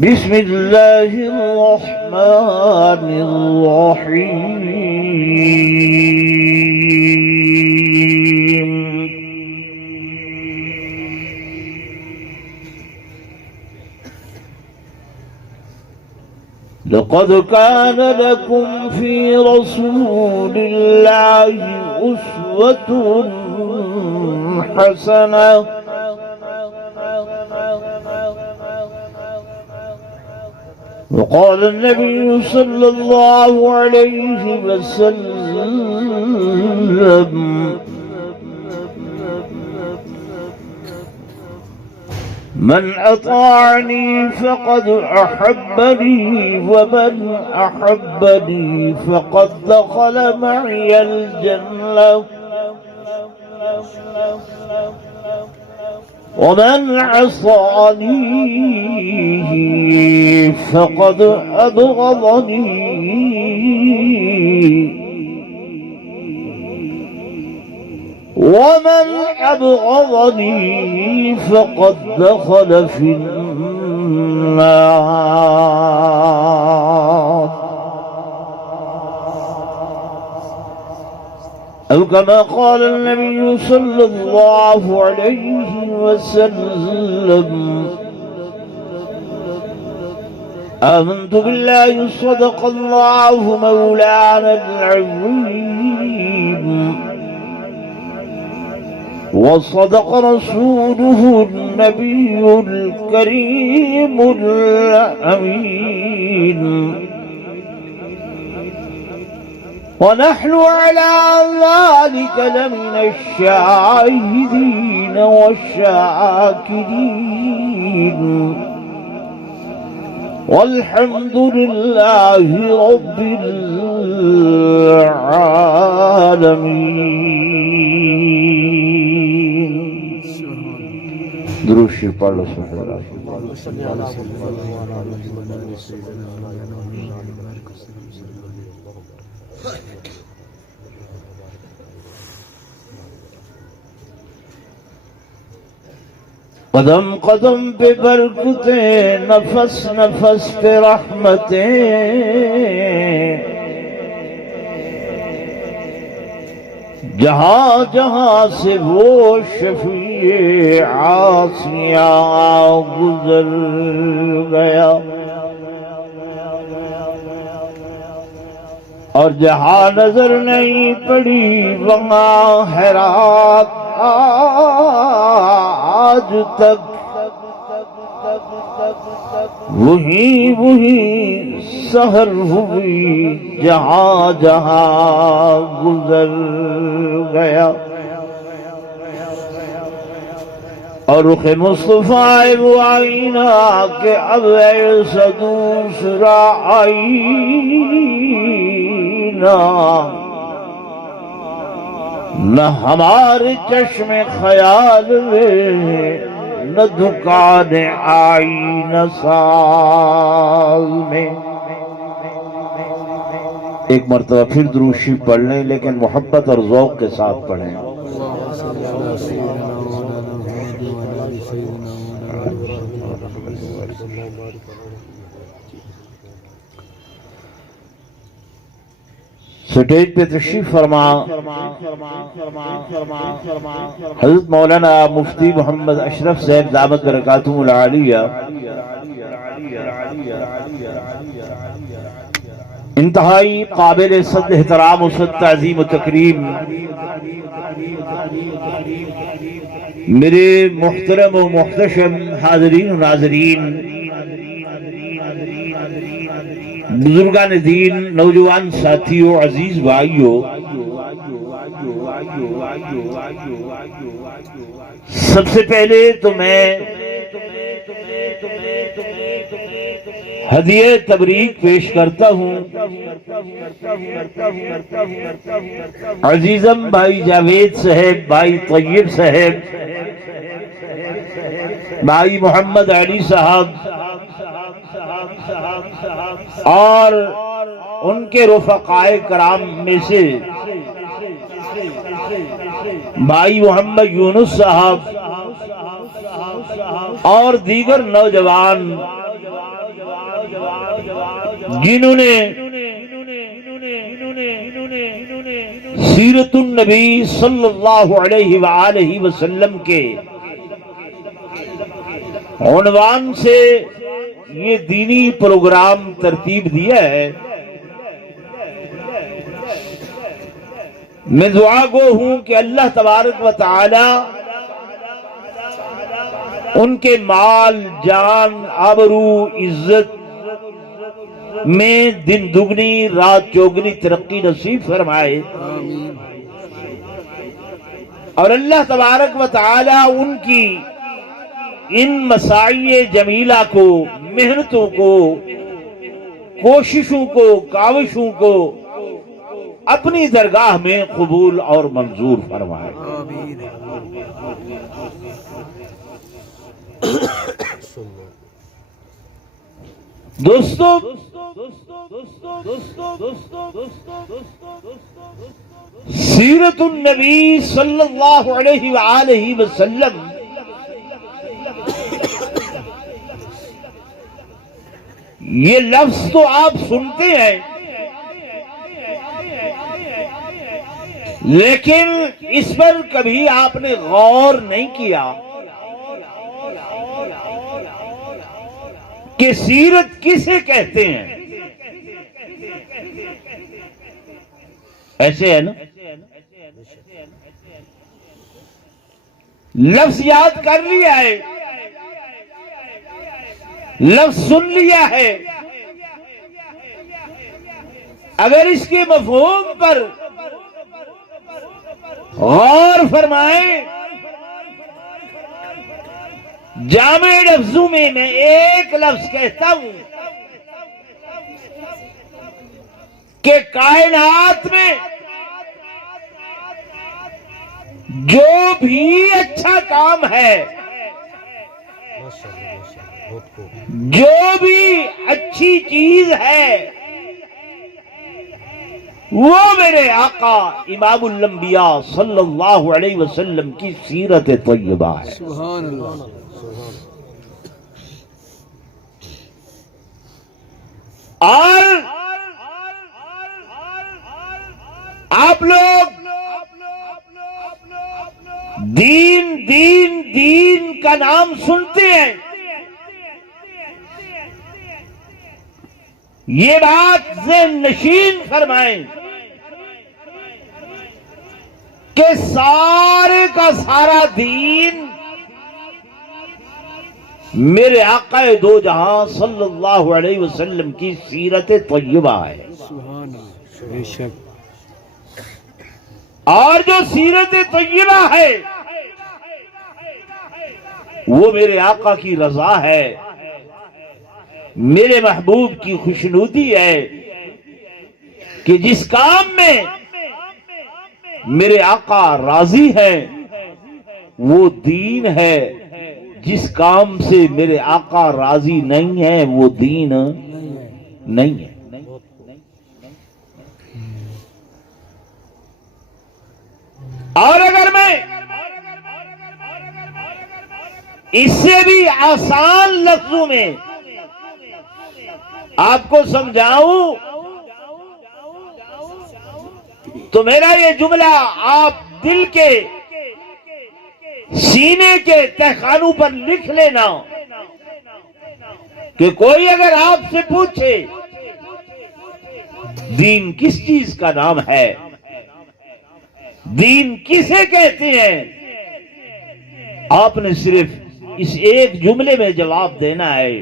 بسم الله الرحمن الرحيم. لقد كان لكم في رسول الله أسوة حسنة وقال النبي صلى الله عليه وسلم: من أطاعني فقد أحبني ومن أحبني فقد دخل معي الجنة ومن عصاني فقد أبغضني ومن أبغضني فقد دخل في النار. أو كما قال النبي صلى الله عليه وسلم: آمنت بالله صدق الله مولانا العظيم وصدق رسوله النبي الكريم الأمين ونحن على ذلك لمن الشاهدين والشاكرين والحمد لله رب العالمين. درود شریف پڑھ لو. قدم قدم پہ برکتیں، نفس نفس پہ رحمتیں، جہاں جہاں سے وہ شفیع عاصیاں گزر گیا اور جہاں نظر نہیں پڑی وہاں حیرات آج تک وہی سحر ہوئی جہاں جہاں گزر گیا اور رخ مصطفیٰ وہ آئینہ کہ اب ایسا دوسرا آئینہ نہ ہمارے چشم خیال میں نہ دکان آئینہ سال میں. ایک مرتبہ پھر درود شریف پڑھ لیں لیکن محبت اور ذوق کے ساتھ پڑھیں. سٹیج پہ تشریف فرما حضرت مولانا مفتی محمد اشرف صاحب دامت برکاتہم العالیہ انتہائی قابل صد احترام و صد تعظیم و تکریم میرے محترم و محتشم حاضرین و ناظرین، بزرگان دین، نوجوان ساتھیوں، عزیز بھائیوں، سب سے پہلے تو میں ہدیہ تبریک پیش کرتا ہوں عزیزم بھائی جاوید صاحب، بھائی طیب صاحب، بھائی محمد علی صاحب اور ان کے رفقائے کرام میں سے بھائی محمد یونس صاحب اور دیگر نوجوان جنہوں نے سیرت النبی صلی اللہ علیہ وآلہ وسلم کے عنوان سے یہ دینی پروگرام ترتیب دیا ہے، میں دعا گو ہوں کہ اللہ تبارک و تعالی ان کے مال، جان، آبرو، عزت میں دن دگنی رات چوگنی ترقی نصیب فرمائے، اور اللہ تبارک و تعالی ان کی ان مساعی جمیلہ کو، محنتوں کو، کوششوں کو، کاوشوں کو اپنی درگاہ میں قبول اور منظور فرمائے۔ دوستو، سیرت النبی صلی اللہ علیہ وآلہ وسلم یہ لفظ تو آپ سنتے ہیں، لیکن اس پر کبھی آپ نے غور نہیں کیا کہ سیرت کسے کہتے ہیں۔ ایسے ہے نا، لفظ یاد کر لیا ہے، لفظ سن لیا ہے، اگر اس کے مفہوم پر غور فرمائیں، جامع لفظوں میں ایک لفظ کہتا ہوں کہ کائنات میں جو بھی اچھا کام ہے، جو بھی اچھی چیز ہے، وہ میرے آقا امام الانبیاء صلی اللہ علیہ وسلم کی سیرت طیبہ ہے۔ سبحان اللہ۔ اور آپ لوگ دین دین دین کا نام سنتے ہیں، یہ بات ذہن نشین فرمائیں کہ سارے کا سارا دین میرے آقا دو جہاں صلی اللہ علیہ وسلم کی سیرت طیبہ ہے۔ سبحان اللہ، بے شک۔ اور جو سیرت طیبہ ہے وہ میرے آقا کی رضا ہے، میرے محبوب کی خوشنودی ہے، کہ جس کام میں میرے آقا راضی ہے وہ دین ہے، جس کام سے میرے آقا راضی نہیں ہے وہ دین نہیں ہے۔ اور اگر میں اس سے بھی آسان لفظوں میں آپ کو سمجھاؤں تو میرا یہ جملہ آپ دل کے سینے کے تہخانوں پر لکھ لینا کہ کوئی اگر آپ سے پوچھے دین کس چیز کا نام ہے، دین کسے کہتے ہیں، آپ نے صرف اس ایک جملے میں جواب دینا ہے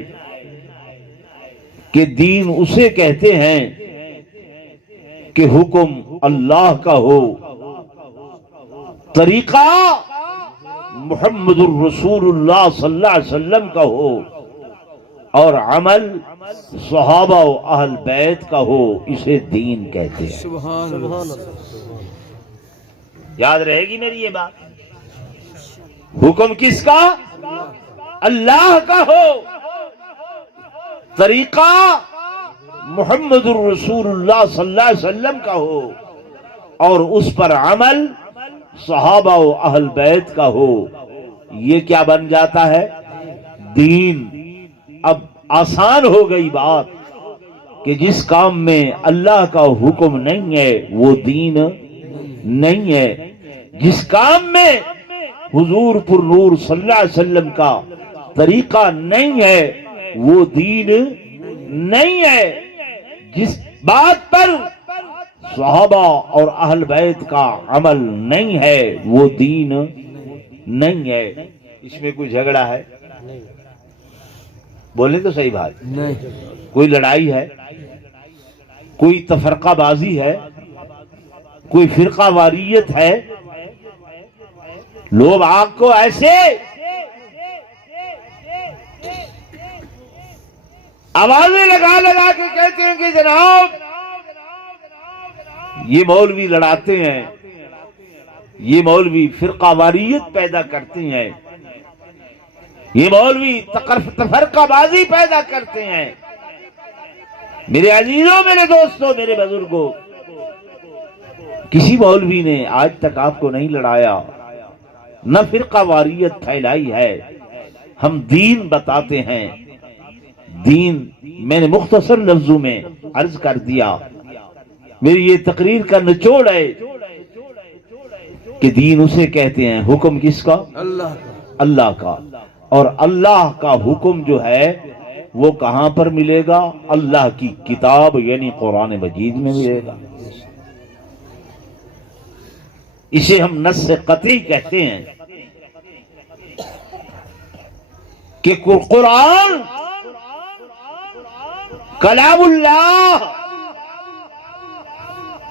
کہ دین اسے کہتے ہیں کہ حکم اللہ کا ہو، طریقہ محمد الرسول اللہ صلی اللہ علیہ وسلم کا ہو، اور عمل صحابہ و اہل بیت کا ہو، اسے دین کہتے ہیں۔ سبحان اللہ۔ یاد رہے گی میری یہ بات؟ حکم کس کا؟ اللہ کا ہو، طریقہ محمد الرسول اللہ صلی اللہ علیہ وسلم کا ہو، اور اس پر عمل صحابہ و اہل بیت کا ہو، یہ کیا بن جاتا ہے؟ دین۔ اب آسان ہو گئی بات کہ کہ جس کام میں اللہ کا حکم نہیں ہے وہ دین نہیں ہے، جس کام میں حضور پر نور صلی اللہ علیہ وسلم کا طریقہ نہیں ہے وہ دین نہیں ہے، جس بات پر صحابہ اور اہل بیت کا عمل نہیں ہے وہ دین نہیں ہے۔ اس میں کوئی جھگڑا ہے؟ نہیں بولے تو صحیح بات، نہیں کوئی لڑائی ہے، کوئی تفرقہ بازی ہے، کوئی فرقہ واریت ہے؟ لوگ آپ کو ایسے آوازیں لگا لگا کے کہتے ہیں کہ جناب یہ مولوی لڑاتے ہیں، یہ مولوی فرقہ واریت پیدا کرتے ہیں، یہ مولوی تفرقہ بازی پیدا کرتے ہیں۔ میرے عزیزوں، میرے دوستوں، میرے بزرگوں، کسی مولوی نے آج تک آپ کو نہیں لڑایا، نہ فرقہ واریت پھیلائی ہے۔ ہم دین بتاتے ہیں، دین میں نے مختصر لفظوں میں عرض کر دیا۔ میری یہ تقریر کا نچوڑ ہے کہ دین اسے کہتے ہیں، حکم کس کا؟ اللہ کا اللہ کا۔ اور اللہ کا حکم جو ہے وہ کہاں پر ملے گا؟ اللہ کی کتاب یعنی قرآن مجید میں ملے گا۔ اسے ہم نص قطعی کہتے ہیں کہ قرآن کلام اللہ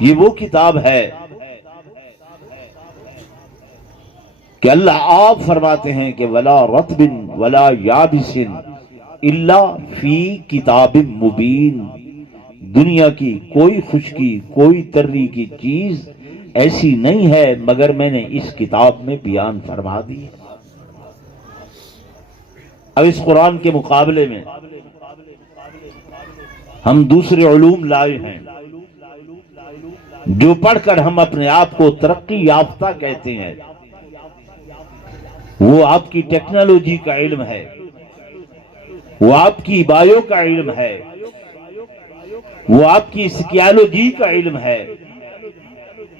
یہ وہ کتاب ہے کہ اللہ آپ فرماتے ہیں کہ ولا رطب ولا یابس الا فی کتاب مبین، دنیا کی کوئی خشکی، کوئی تری کی چیز ایسی نہیں ہے مگر میں نے اس کتاب میں بیان فرما دی۔ اب اس قرآن کے مقابلے میں ہم دوسرے علوم لائے ہیں جو پڑھ کر ہم اپنے آپ کو ترقی یافتہ کہتے ہیں۔ وہ آپ کی ٹیکنالوجی کا علم ہے، وہ آپ کی بایو کا علم ہے، وہ آپ کی سکیالوجی کا علم ہے،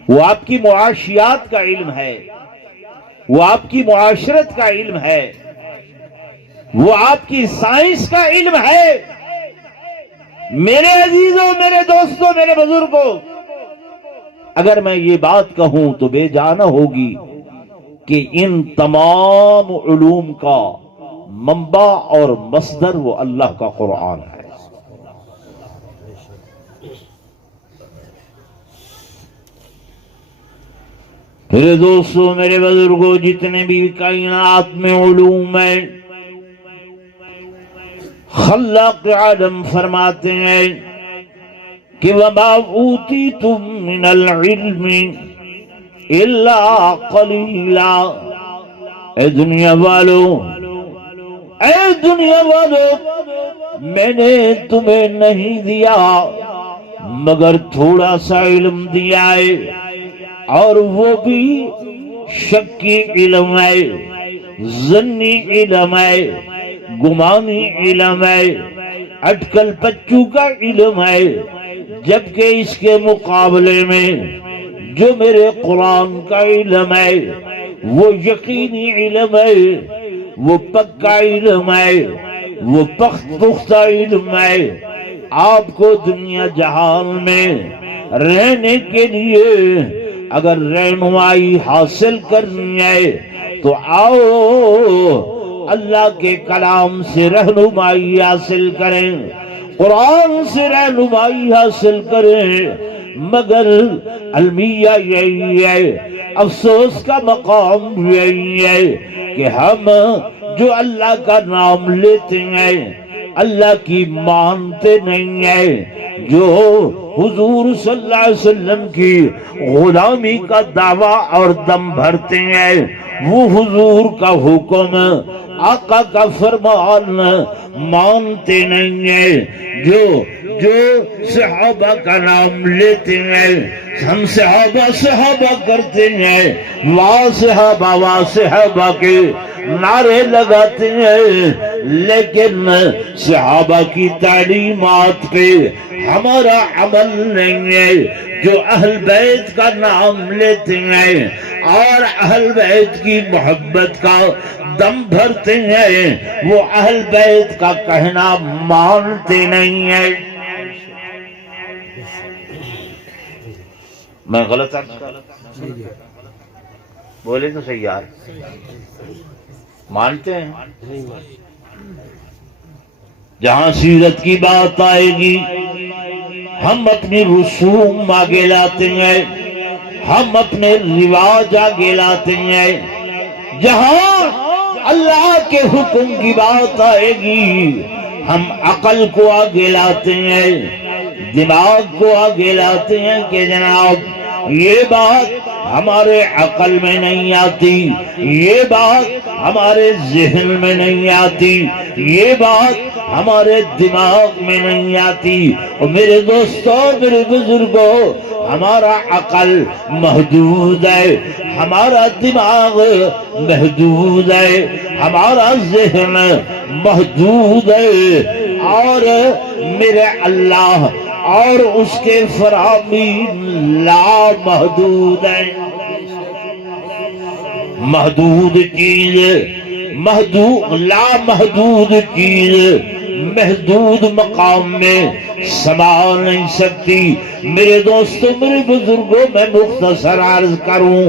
وہ آپ کی معاشیات کا علم ہے، وہ آپ کی معاشرت کا علم ہے، وہ آپ کی سائنس کا علم ہے۔ میرے عزیزوں، میرے دوستوں، میرے بزرگوں، اگر میں یہ بات کہوں تو بے جانا ہوگی کہ ان تمام علوم کا منبع اور مصدر وہ اللہ کا قرآن ہے۔ میرے دوستوں، میرے بزرگوں، جتنے بھی کائنات میں علوم ہیں، خلاق عالم فرماتے ہیں کہ وَمَا أُوتِيتُم مِّنَ الْعِلْمِ إِلَّا قَلِيلًا۔ اے دنیا والو، اے دنیا والو، میں نے تمہیں نہیں دیا مگر تھوڑا سا علم دیا ہے، اور وہ بھی شکی علم ہے، ظنی علم ہے، گمانی علم ہے، اٹکل پچو کا علم ہے، جبکہ اس کے مقابلے میں جو میرے قرآن کا علم ہے وہ یقینی علم ہے، وہ پکا علم ہے، وہ پختہ علم ہے۔ آپ کو دنیا جہان میں رہنے کے لیے اگر رہنمائی حاصل کرنی ہے تو آؤ اللہ کے کلام سے رہنمائی حاصل کریں، قرآن سے رہنمائی حاصل کریں۔ مگر المیہ یہی ہے، افسوس کا مقام یہی ہے کہ ہم جو اللہ کا نام لیتے ہیں اللہ کی مانتے نہیں ہیں، جو حضور صلی اللہ علیہ وسلم کی غلامی کا دعویٰ اور دم بھرتے ہیں، وہ حضور کا حکم، آقا کا فرمان مانتے نہیں ہیں، جو صحابہ کا نام لیتے ہیں، ہم صحابہ کرتے ہیں، واہ صحابہ کے نعرے لگاتے ہیں، لیکن صحابہ کی تعلیمات پہ ہمارا عمل نہیں ہے، جو اہل بیت کا نام لیتے ہیں اور اہل بیت کی محبت کا دم بھرتے ہیں، وہ اہل بیت کا کہنا مانتے نہیں ہیں۔ میں غلط بولے تو صحیح یار، مانتے ہیں؟ جہاں سیرت کی بات آئے گی ہم اپنی رسوم آگے لاتے ہیں، ہم اپنے رواج آگے لاتے ہیں۔ جہاں اللہ کے حکم کی بات آئے گی ہم عقل کو آگے لاتے ہیں، دماغ کو آگے لاتے ہیں کہ جناب یہ بات ہمارے عقل میں نہیں آتی، یہ بات ہمارے ذہن میں نہیں آتی، یہ بات ہمارے دماغ میں نہیں آتی۔ اور میرے دوستوں، میرے بزرگوں، ہمارا عقل محدود ہے، ہمارا دماغ محدود ہے، ہمارا ذہن محدود ہے، اور میرے اللہ اور اس کے فرامین لا محدود ہیں۔ محدود چیز، لا محدود چیز محدود مقام میں سما نہیں سکتی۔ میرے دوستوں، میرے بزرگوں، میں مختصر عرض کروں،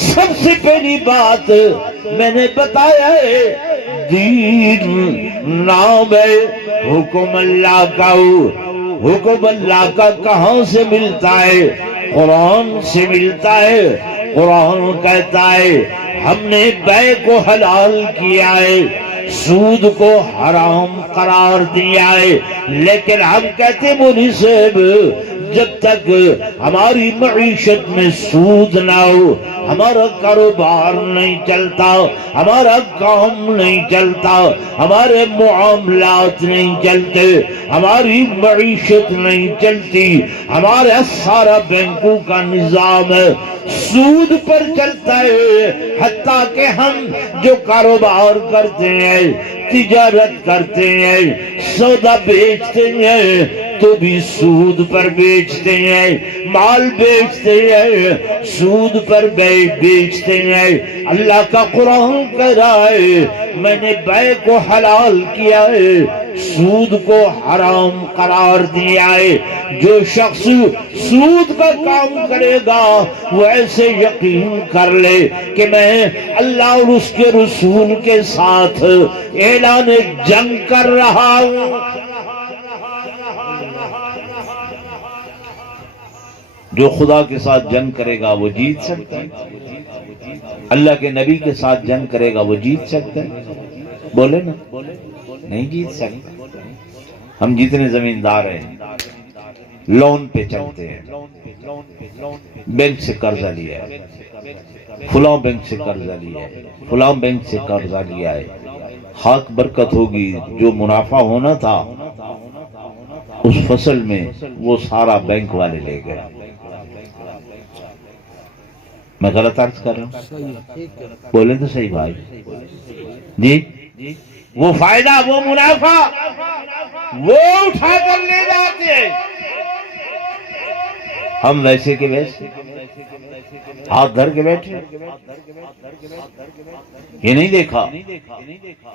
سب سے پہلی بات میں نے بتایا ہے، دین نام ہے، حکم اللہ کا۔ حکم اللہ کا کہاں سے ملتا ہے؟ قرآن سے ملتا ہے۔ قرآن کہتا ہے ہم نے بے کو حلال کیا ہے، سود کو حرام قرار دیا ہے، لیکن ہم کہتے مولوی صاحب جب تک ہماری معیشت میں سود نہ ہو ہمارا کاروبار نہیں چلتا، ہمارا کام نہیں چلتا، ہمارے معاملات نہیں چلتے، ہماری معیشت نہیں چلتی، ہمارا سارا بینکوں کا نظام سود پر چلتا ہے۔ حتیٰ کہ ہم جو کاروبار کرتے ہیں، تجارت کرتے ہیں، سودا بیچتے ہیں تو بھی سود پر بیچتے ہیں، مال بیچتے ہیں سود پر بیچتے ہیں۔ اللہ کا قرآن کہہ رہا ہے میں نے بے کو حلال کیا ہے، سود کو حرام قرار دیا ہے۔ جو شخص سود کا کام کرے گا وہ ایسے یقین کر لے کہ میں اللہ اور اس کے رسول کے ساتھ اعلان جنگ کر رہا ہوں۔ جو خدا کے ساتھ جنگ کرے گا وہ جیت سکتا ہے، اللہ کے نبی کے ساتھ جنگ کرے گا وہ جیت سکتا ہے؟ بولے نا، نہیں جیت سکتا۔ ہم جتنے زمیندار ہیں لون پہ چلتے ہیں، بینک سے قرضہ لیا ہے، فلاں بینک سے قرضہ لیا ہے، فلاں بینک سے قرضہ لیا ہے، خاک برکت ہوگی، جو منافع ہونا تھا اس فصل میں وہ سارا بینک والے لے گئے۔ میں غلط عرض کر رہا ہوں؟ بولیں تو صحیح بھائی جی۔ وہ فائدہ، وہ منافع وہ اٹھا کر لے جاتے ہیں، ہم ویسے کے ویسے ہاتھ دھر کے بیٹھے۔ یہ نہیں دیکھا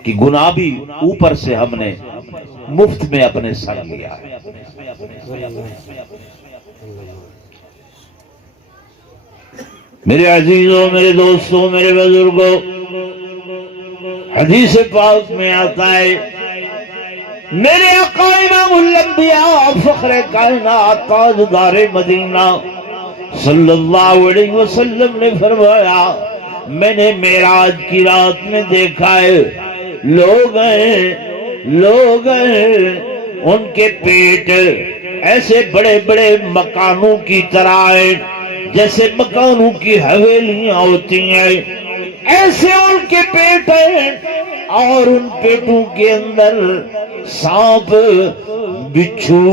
کہ گناہ بھی اوپر سے ہم نے مفت میں اپنے سر لیا۔ میرے عزیزوں، میرے دوستوں، میرے بزرگوں، حدیث پاک میں آتا ہے میرے آقا امام الانبیاء فخر کائنات تاجدار مدینہ صلی اللہ علیہ وسلم نے فرمایا میں نے معراج کی رات میں دیکھا ہے لوگ ہیں ان کے پیٹ ایسے بڑے بڑے مکانوں کی طرح ہیں، جیسے مکانوں کی حویلیاں ہوتی ہیں، ایسے ان کے پیٹ ہیں، اور ان پیٹوں کے اندر سانپ، بچھو،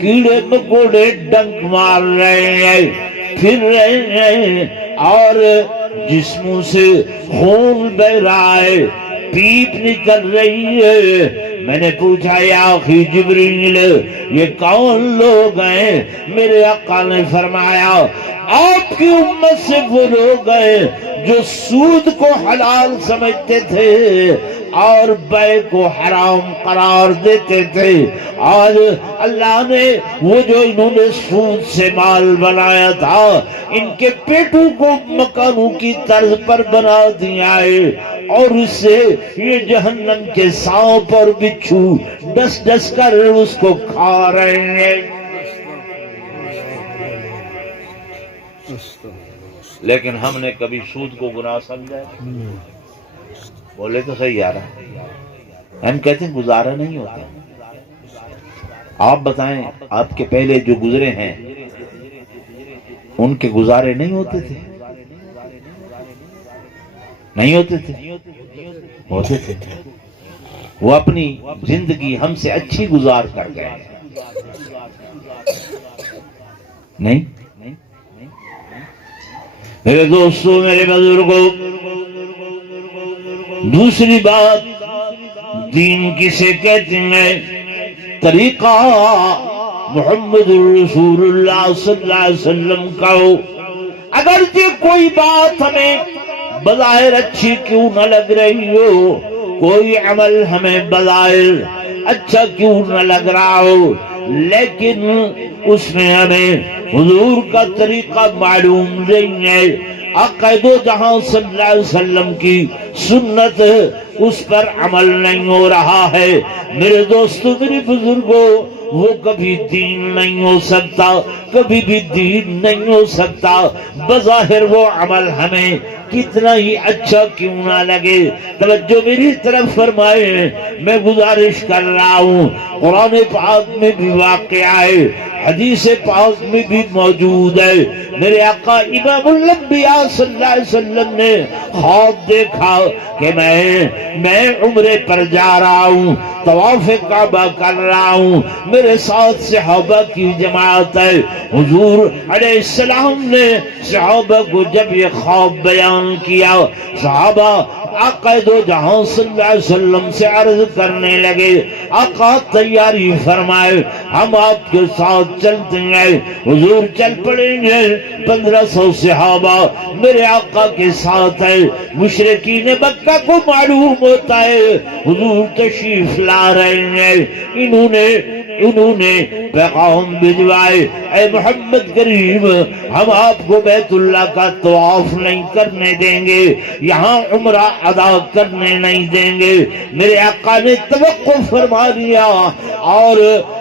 کیڑے مکوڑے ڈنک مار رہے ہیں، پھر رہے ہیں، اور جسموں سے خون بہ رہا ہے، پیپ نکل رہی ہے، میں نے پوچھا یا اخی جبریل یہ کون لوگ ہیں؟ میرے آقا نے فرمایا آپ کی امت سے وہ لوگ ہیں جو سود کو حلال سمجھتے تھے اور بے کو حرام قرار دیتے تھے. آج اللہ نے وہ جو انہوں نے سود سے مال بنایا تھا ان کے پیٹوں کو مکانوں کی طرز پر بنا دیا ہے اور اس سے یہ جہنم کے سانپ اور بچھو ڈس ڈس کر اس کو کھا رہے ہیں. لیکن ہم نے کبھی سود کو گناہ سمجھا ہے؟ بولے تو صحیح آ رہا. ہم کہتے ہیں گزارا نہیں ہوتا. آپ بتائیں آپ کے پہلے جو گزرے ہیں ان کے گزارے نہیں ہوتے تھے؟ نہیں ہوتے تھے؟ ہوتے تھے. وہ اپنی زندگی ہم سے اچھی گزار کر گئے. نہیں میرے دوستوں میرے بزرگوں، دوسری بات دین کسے کہتے ہیں؟ طریقہ محمد رسول اللہ صلی اللہ علیہ وسلم کا ہو. اگرچہ کوئی بات ہمیں بظاہر اچھی کیوں نہ لگ رہی ہو، کوئی عمل ہمیں بظاہر اچھا کیوں نہ لگ رہا ہو، لیکن اس میں ہمیں حضور کا طریقہ معلوم نہیں ہے. آقا دو جہاں صلی اللہ علیہ وسلم کی سنت اس پر عمل نہیں ہو رہا ہے. میرے دوستوں میرے بزرگوں، وہ کبھی دین نہیں ہو سکتا، کبھی بھی دین نہیں ہو سکتا بظاہر وہ عمل ہمیں کتنا ہی اچھا کیوں نہ لگے. توجہ میری طرف فرمائے. میں گزارش کر رہا ہوں، قرآن پاک میں بھی واقعہ ہے، حدیث پاک میں بھی موجود ہے. میرے آقا امام الانبیاء صلی اللہ علیہ وسلم نے خواب دیکھا کہ میں عمرے پر جا رہا ہوں، طواف کعبہ کر رہا ہوں، میرے ساتھ صحابہ کی جماعت ہے. حضور علیہ السلام نے صحابہ کو جب یہ خواب بیان کیا، صحابہ آقا دو جہاں صلی اللہ علیہ وسلم سے عرض کرنے لگے آقا تیاری فرمائے ہم آپ کے ساتھ چلتے ہیں. حضور چل پڑیں گے. 1500 صحابہ میرے آقا کے ساتھ ہے. مشرکین مکہ کو معلوم ہوتا ہے حضور تشریف لا رہے ہیں. انہوں نے پیغام بھجوائے اے محمد کریم ہم آپ کو بیت اللہ کا طواف نہیں کرنے دیں گے، یہاں عمرہ ادا کرنے نہیں دیں گے. میرے آقا نے توقف فرما دیا اور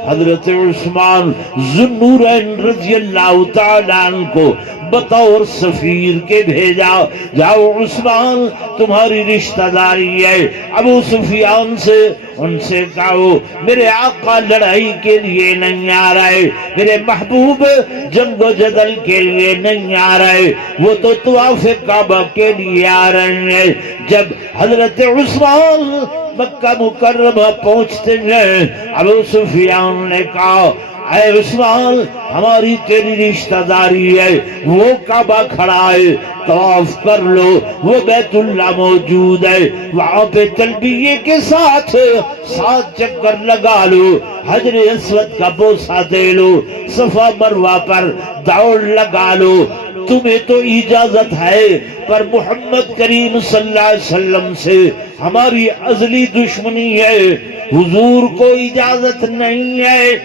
حضرت عثمان ذو النورین رضی اللہ تعالیٰ عنہ کو بطور سفیر کے بھیجا. جاؤ عثمان تمہاری رشتہ داری ہے ابو سفیان سے، ان سے کہو میرے آقا لڑائی کے لیے نہیں آ رہے، میرے محبوب جنگ و جدل کے لیے نہیں آ رہے، وہ تو طواف کعبہ کے لیے آ رہے ہیں. جب حضرت عثمان مکہ مکرمہ پہنچتے ہیں ابو سفیان نے کہا اے عثمان ہماری تیری رشتہ داری ہے، وہ کعبہ کھڑا ہے طواف کر لو، وہ بیت اللہ موجود ہے وہاں پہ تلبیہ کے ساتھ 7 چکر لگا لو، حجر اسود کا بوسہ دے لو، صفا مروہ پر دوڑ لگا لو. تمہیں تو اجازت ہے پر محمد کریم صلی اللہ علیہ وسلم سے ہماری ازلی دشمنی ہے، حضور کو اجازت نہیں ہے.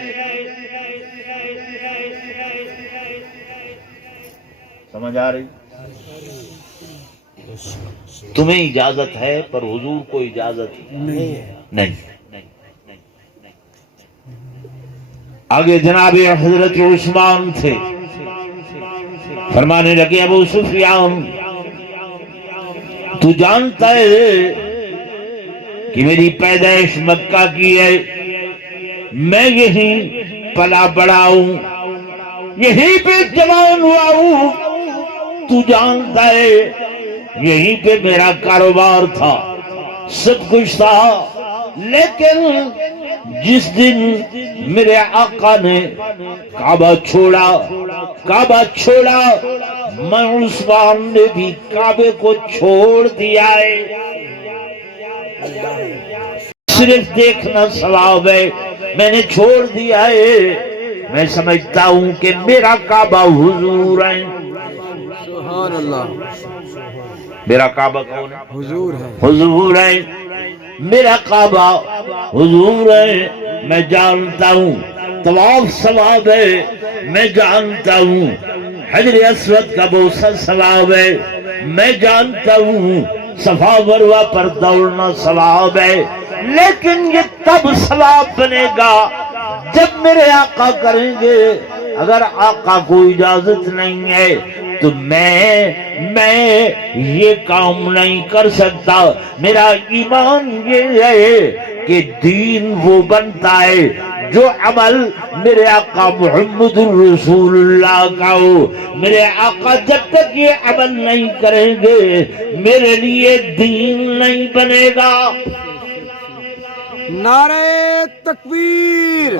سمجھ آ رہی؟ تمہیں اجازت ہے پر حضور کو اجازت نہیں. آگے جناب حضرت عثمان تھے، فرمانے لگے ابو سفیان تو جانتا ہے کہ میری پیدائش مکہ کی ہے، میں یہیں پلا بڑا ہوں، یہیں پہ جوان ہوا ہوں، تو جانتا ہے یہیں پہ میرا کاروبار تھا، سب کچھ تھا. لیکن جس دن میرے آقا نے کعبہ چھوڑا میں عثمان نے بھی کعبے کو چھوڑ دیا ہے. صرف دیکھنا ثواب ہے، میں نے چھوڑ دیا ہے۔ میں سمجھتا ہوں کہ میرا کعبہ حضور ہے۔ سبحان اللہ، میرا کعبہ کون ہے؟ حضور ہے۔ حضور ہے، میرا کعبہ حضور ہے۔ میں جانتا ہوں طواف ثواب ہے، میں جانتا ہوں حجر اسود کا بوسہ ثواب ہے، میں جانتا ہوں صفا مروہ پر دوڑنا ثواب ہے، لیکن یہ تب ثواب بنے گا جب میرے آقا کریں گے۔ اگر آقا کو اجازت نہیں ہے تو میں یہ کام نہیں کر سکتا۔ میرا ایمان یہ ہے کہ دین وہ بنتا ہے جو عمل میرے آقا محمد الرسول اللہ کا ہو۔ میرے آقا جب تک یہ عمل نہیں کریں گے میرے لیے دین نہیں بنے گا۔ نعرہ تکبیر،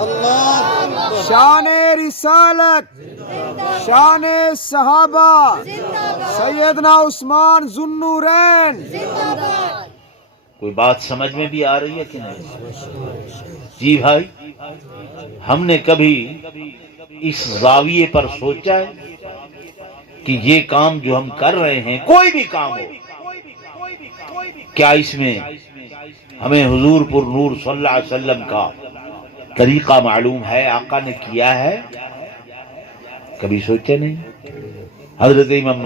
شان رسالت، شان صحابہ، سیدنا عثمان ذو النورین۔ کوئی بات سمجھ میں بھی آ رہی ہے کہ نہیں؟ جی بھائی، ہم نے کبھی اس زاویے پر سوچا ہے کہ یہ کام جو ہم کر رہے ہیں، کوئی بھی کام ہو، کیا اس میں ہمیں حضور پر نور صلی اللہ علیہ وسلم کا طریقہ معلوم ہے، آقا نے کیا ہے؟ کبھی سوچے نہیں؟ حضرت امام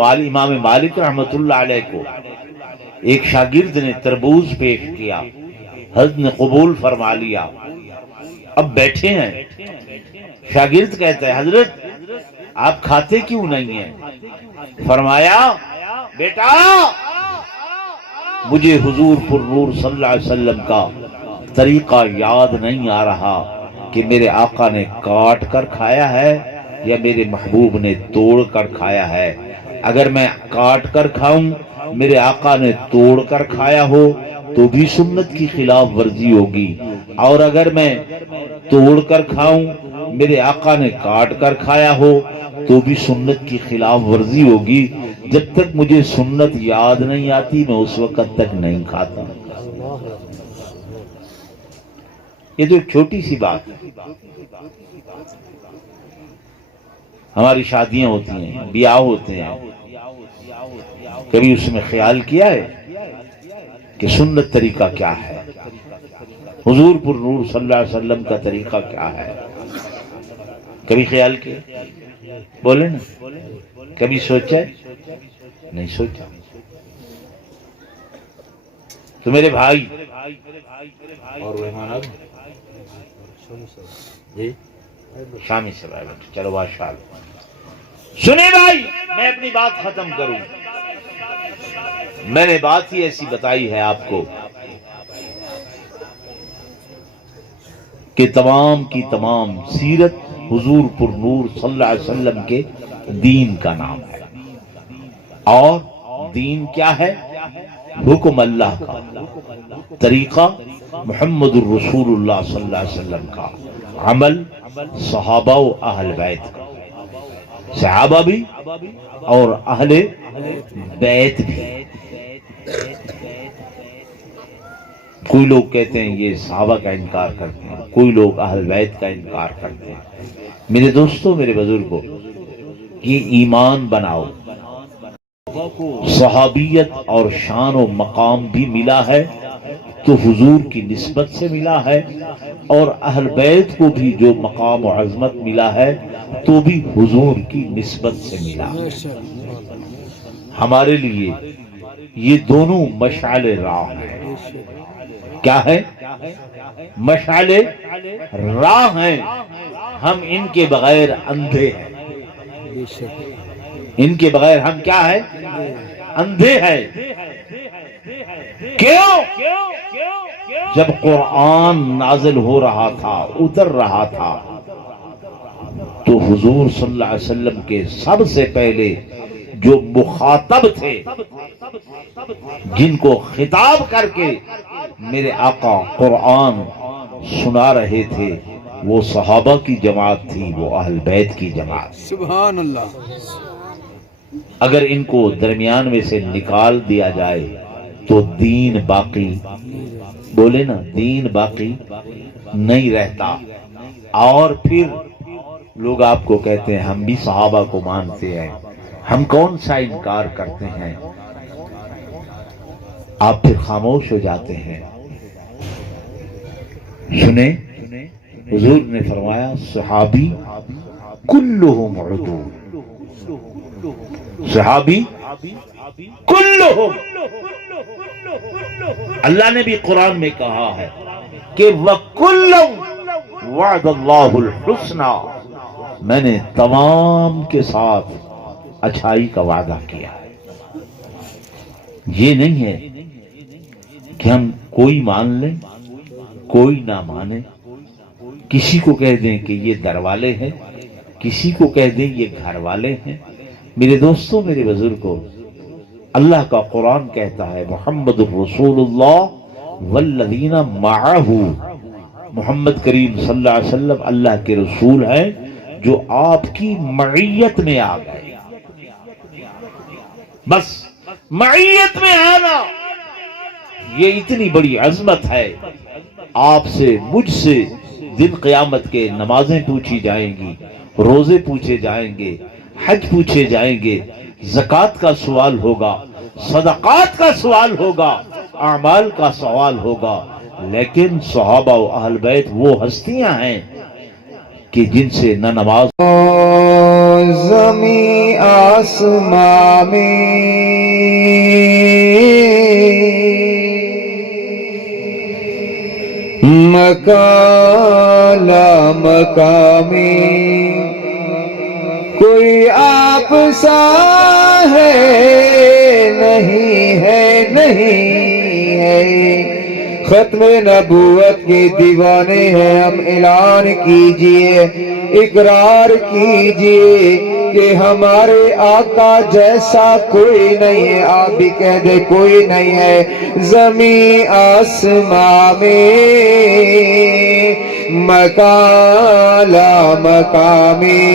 مالک رحمت اللہ علیہ کو ایک شاگرد نے تربوز پیش کیا، حضرت نے قبول فرما لیا۔ اب بیٹھے ہیں، شاگرد کہتا ہے حضرت آپ کھاتے کیوں نہیں ہیں؟ فرمایا بیٹا مجھے حضور پر نور صلی اللہ علیہ وسلم کا طریقہ یاد نہیں آ رہا کہ میرے آقا نے کاٹ کر کھایا ہے یا میرے محبوب نے توڑ کر کھایا ہے۔ اگر میں کاٹ کر کھاؤں، میرے آقا نے توڑ کر کھایا ہو تو بھی سنت کی خلاف ورزی ہوگی، اور اگر میں توڑ کر کھاؤں، میرے آقا نے کاٹ کر کھایا ہو تو بھی سنت کی خلاف ورزی ہوگی۔ جب تک مجھے سنت یاد نہیں آتی میں اس وقت تک نہیں کھاتا۔ یہ تو ایک چھوٹی سی بات ہے۔ ہماری شادیاں ہوتی ہیں، بیاہ ہوتے ہیں، کبھی اس میں خیال کیا ہے کہ سنت طریقہ کیا ہے، حضور پر نور صلی اللہ علیہ وسلم کا طریقہ کیا ہے؟ کبھی خیال کیا؟ بولے نا، کبھی سوچا ہے؟ نہیں سوچا۔ تو میرے بھائی اور رحمان جی شامی سے بھائی، چلو بادشاہ سنے بھائی، میں اپنی بات ختم کروں۔ میں نے بات ہی ایسی بتائی ہے آپ کو کہ تمام کی تمام سیرت حضور پر نور صلی اللہ علیہ وسلم کے دین کا نام ہے۔ اور دین کیا ہے؟ حکم اللہ کا، طریقہ محمد الرسول اللہ صلی اللہ علیہ وسلم کا، عمل صحابہ و اہل بیت کا، صحابہ بھی اور اہل بیت بھی۔ کوئی لوگ کہتے ہیں یہ صحابہ کا انکار کرتے ہیں، کوئی لوگ اہل بیت کا انکار کرتے ہیں۔ میرے دوستوں، میرے بزرگوں، یہ ایمان بناؤ۔ صحابیت اور شان و مقام بھی ملا ہے تو حضور کی نسبت سے ملا ہے، اور اہل بیت کو بھی جو مقام و عظمت ملا ہے تو بھی حضور کی نسبت سے ملا ہے۔ ہمارے لیے یہ دونوں مشعل راہ ہیں۔ کیا ہے؟ مشعل راہ ہیں۔ ہم ان کے بغیر اندھے ہیں، ان کے بغیر ہم کیا ہے؟ اندھے ہیں۔ کیوں؟ جب قرآن نازل ہو رہا تھا، اتر رہا تھا، تو حضور صلی اللہ علیہ وسلم کے سب سے پہلے جو مخاطب تھے، جن کو خطاب کر کے میرے آقا قرآن سنا رہے تھے، وہ صحابہ کی جماعت تھی، وہ اہل بیت کی جماعت۔ سبحان اللہ۔ اگر ان کو درمیان میں سے نکال دیا جائے تو دین باقی، بولے نا، دین باقی نہیں رہتا. اور پھر لوگ آپ کو کہتے ہیں ہم بھی صحابہ کو مانتے ہیں، ہم کون سا انکار کرتے ہیں. آپ پھر خاموش ہو جاتے ہیں. سنیں، حضور نے فرمایا صحابی کلہم عدول، صحابی کلہم. اللہ نے بھی قرآن میں کہا ہے کہ وَكُلًّا وَعَدَ اللَّهُ الْحُسْنَى، میں نے تمام کے ساتھ اچھائی کا وعدہ کیا. یہ نہیں ہے کہ ہم کوئی مان لیں کوئی نہ مانے، کسی کو کہہ دیں کہ یہ در والے ہیں، کسی کو کہہ دیں یہ گھر والے ہیں. میرے دوستوں، میرے بزرگوں، اللہ کا قرآن کہتا ہے محمد الرسول اللہ والذین معہ، محمد کریم صلی اللہ علیہ وسلم اللہ کے رسول ہیں جو آپ کی معیت میں آ گئے. بس معیت میں آنا یہ اتنی بڑی عظمت ہے. آپ سے مجھ سے دن قیامت کے نمازیں پوچھی جائیں گی، روزے پوچھے جائیں گے، حج پوچھے جائیں گے، زکوٰۃ کا سوال ہوگا، صدقات کا سوال ہوگا، اعمال کا سوال ہوگا. لیکن صحابہ و اہل بیت وہ ہستیاں ہیں کہ جن سے نہ نماز زمین آسمان میں مکان لا مقامی، کوئی آپ سا ہے نہیں ہے، نہیں ہے. ختم نبوت کے دیوانے ہیں ہم، اعلان کیجئے، اقرار کیجئے کہ ہمارے آقا جیسا کوئی نہیں ہے. آپ بھی کہہ دے کوئی نہیں ہے. زمین آسمان میں مکان لا مقامی،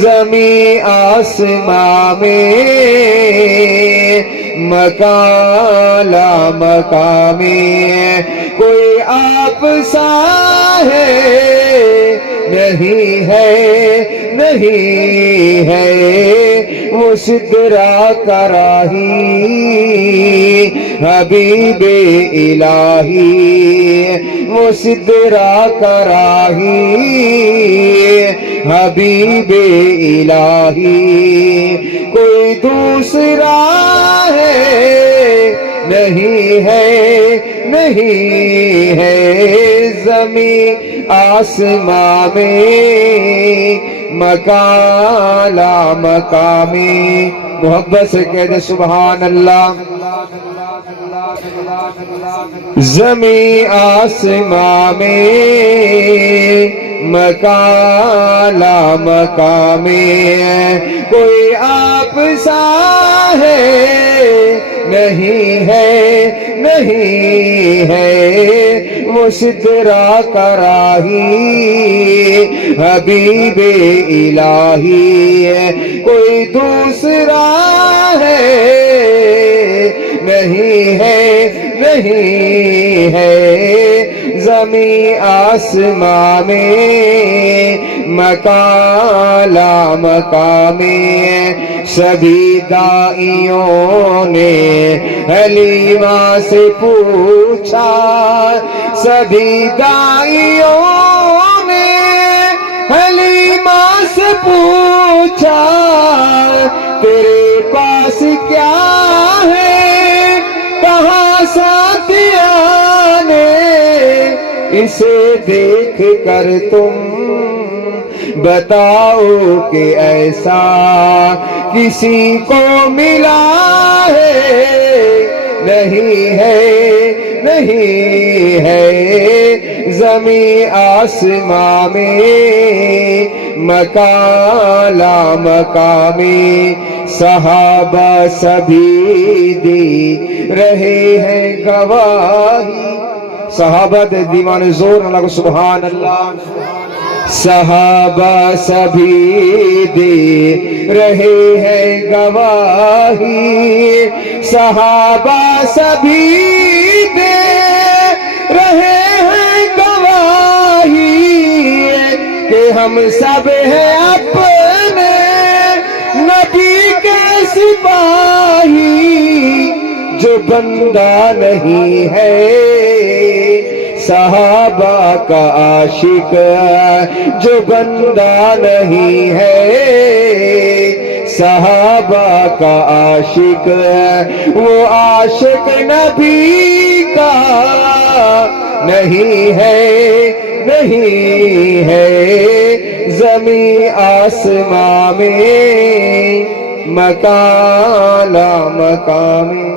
زمین آسمان میں مکان لا مقامی، کوئی آپ سا ہے نہیں ہے، نہیں ہے. وہ سدرا کا راہی حبیب الہی، وہ سدرا کا راہی حبیب الہی، کوئی دوسرا ہے نہیں ہے، نہیں ہے. زمین آسمان میں مکان لا مقامی. محبت سے کہہ دے سبحان اللہ. زمین آسمان میں مکان لا مقامی، کوئی آپ سا ہے نہیں ہے، نہیں ہے. وہ سدرا کا راہی حبیب الہی، کوئی دوسرا ہے نہیں ہے، نہیں ہے. زمین آسمان میں مکان لا مقامی، سبھی دائیوں نے حلیمہ سے پوچھا، سبھی دائیوں نے حلیمہ سے پوچھا، تیرے پاس کیا ہے، کہاں ساتھیاں نے اسے دیکھ کر تم بتاؤ کہ ایسا کسی کو ملا ہے نہیں ہے، نہیں ہے. زمین آسمان میں مکان لا مقامی، صحابہ سبھی دی رہے ہیں گواہی. صحابہ دے دیوان زور اللہ کو سبحان اللہ. صحابہ سبھی دے رہے ہیں گواہی، صحابہ سبھی دے رہے ہیں گواہی کہ ہم سب ہیں اپنے نبی کے سپاہی۔ جو بندہ نہیں ہے صحابہ کا عاشق، جو بندہ نہیں ہے صحابہ کا عاشق، وہ عاشق نبی کا نہیں ہے، نہیں ہے۔ زمین آسمان میں مکان لا مقام